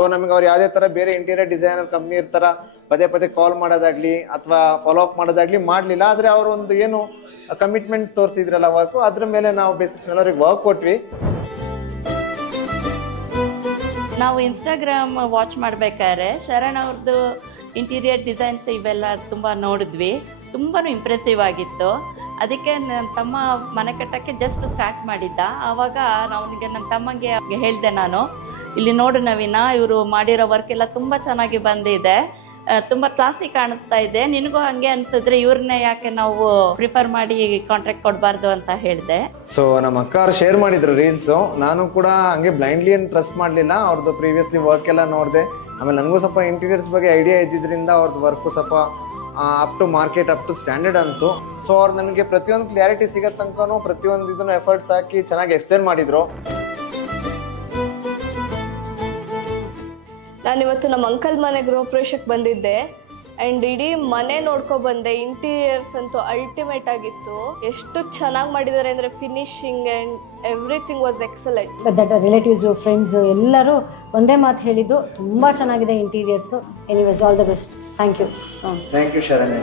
So ನಮಗೆ ಅವ್ರು ಯಾವುದೇ ತರ ಬೇರೆ ಇಂಟೀರಿಯರ್ ಡಿಸೈನರ್ ಕಂಪ್ನಿ ಇರ್ತಾರ ಪದೇ ಪದೇ ಕಾಲ್ ಮಾಡೋದಾಗ್ಲಿ ಅಥವಾ ಫಾಲೋ ಅಪ್ ಮಾಡೋದಾಗ್ಲಿ ಮಾಡ್ಲಿಲ್ಲ. ಆದ್ರೆ ಅವ್ರ ಒಂದು ಏನು ಕಮಿಟ್ಮೆಂಟ್ಸ್ ತೋರಿಸಿದ್ರಲ್ಲ ವರ್ಕ್, ಅದ್ರ ಮೇಲೆ ನಾವು ಬೇಸಿಸ್ ಮೇಲೆ ಅವ್ರಿಗೆ ವರ್ಕ್ ಕೊಟ್ವಿ. ನಾವು ಇನ್ಸ್ಟಾಗ್ರಾಮ್ ವಾಚ್ ಮಾಡ್ಬೇಕಾದ್ರೆ ಶರಣ್ ಅವ್ರದ್ದು ಇಂಟೀರಿಯರ್ ಡಿಸೈನ್ಸ್ ಇವೆಲ್ಲ ತುಂಬ ನೋಡಿದ್ವಿ, ತುಂಬಾ ಇಂಪ್ರೆಸಿವ್ ಆಗಿತ್ತು. ಅದಕ್ಕೆ ನನ್ನ ತಮ್ಮ ಮನೆ ಕಟ್ಟಕ್ಕೆ ಜಸ್ಟ್ ಸ್ಟಾರ್ಟ್ ಮಾಡಿದ್ದ. ಆವಾಗ ಅವನಿಗೆ ನನ್ನ ತಮ್ಮಂಗೆ ಹೇಳಿದೆ ನಾನು, ಇಲ್ಲಿ ನೋಡು ನವೀನ, ಇವರು ಮಾಡಿರೋ ವರ್ಕ್ ಎಲ್ಲ ತುಂಬ ಚೆನ್ನಾಗಿ ಬಂದಿದೆ, ತುಂಬ ಕ್ಲಾಸಿ ಕಾಣಿಸ್ತಾ ಇದೆ, ನಿನಗೂ ಹಂಗೆ ಅನ್ಸಿದ್ರೆ ಇವ್ರನ್ನೇ ಯಾಕೆ ನಾವು ಪ್ರಿಫರ್ ಮಾಡಿ ಕಾಂಟ್ರಾಕ್ಟ್ ಕೊಡಬಾರ್ದು ಅಂತ ಹೇಳಿದೆ. ಸೊ ನಮ್ಮ ಅಕ್ಕ ಅವ್ರು ಶೇರ್ ಮಾಡಿದ್ರು ರೀಲ್ಸ್, ನಾನು ಕೂಡ ಹಂಗೆ ಬ್ಲೈಂಡ್ಲಿ ಏನು ಟ್ರಸ್ಟ್ ಮಾಡಲಿಲ್ಲ. ಅವ್ರದ್ದು ಪ್ರೀವಿಯಸ್ಲಿ ವರ್ಕ್ ಎಲ್ಲ ನೋಡಿದೆ. ಆಮೇಲೆ ನನಗೂ ಸ್ವಲ್ಪ ಇಂಟೀರಿಯರ್ಸ್ ಬಗ್ಗೆ ಐಡಿಯಾ ಇದ್ದಿದ್ದರಿಂದ ಅವ್ರದ್ದು ವರ್ಕು ಸ್ವಲ್ಪ up to market, up to standard ಅಂತು. ಸೊ ಅವ್ರು ನನಗೆ ಪ್ರತಿಯೊಂದು ಕ್ಲಾರಿಟಿ ಸಿಗೋ ತನಕನೂ ಪ್ರತಿಯೊಂದು ಇದನ್ನು ಎಫರ್ಟ್ಸ್ ಹಾಕಿ ಚೆನ್ನಾಗಿ ಎಕ್ಸ್ಪ್ಲೇನ್ ಮಾಡಿದ್ರು. ನಾನಿವತ್ತು ನಮ್ಮ ಅಂಕಲ್ ಮನೆ ಗೃಹಪ್ರವೇಶಕ್ಕೆ ಬಂದಿದ್ದೆ ಆ್ಯಂಡ್ ಇಡೀ ಮನೆ ನೋಡ್ಕೊಬಂದೆ. ಇಂಟೀರಿಯರ್ಸ್ ಅಂತೂ ಅಲ್ಟಿಮೇಟ್ ಆಗಿತ್ತು. ಎಷ್ಟು ಚೆನ್ನಾಗಿ ಮಾಡಿದ್ದಾರೆ ಅಂದರೆ finishing and everything was excellent. That relatives friends ಎಲ್ಲರೂ ಒಂದೇ ಮಾತು ಹೇಳಿದ್ದು, ತುಂಬ ಚೆನ್ನಾಗಿದೆ interiors. Anyways all the best. Thank you. Thank you Sharan.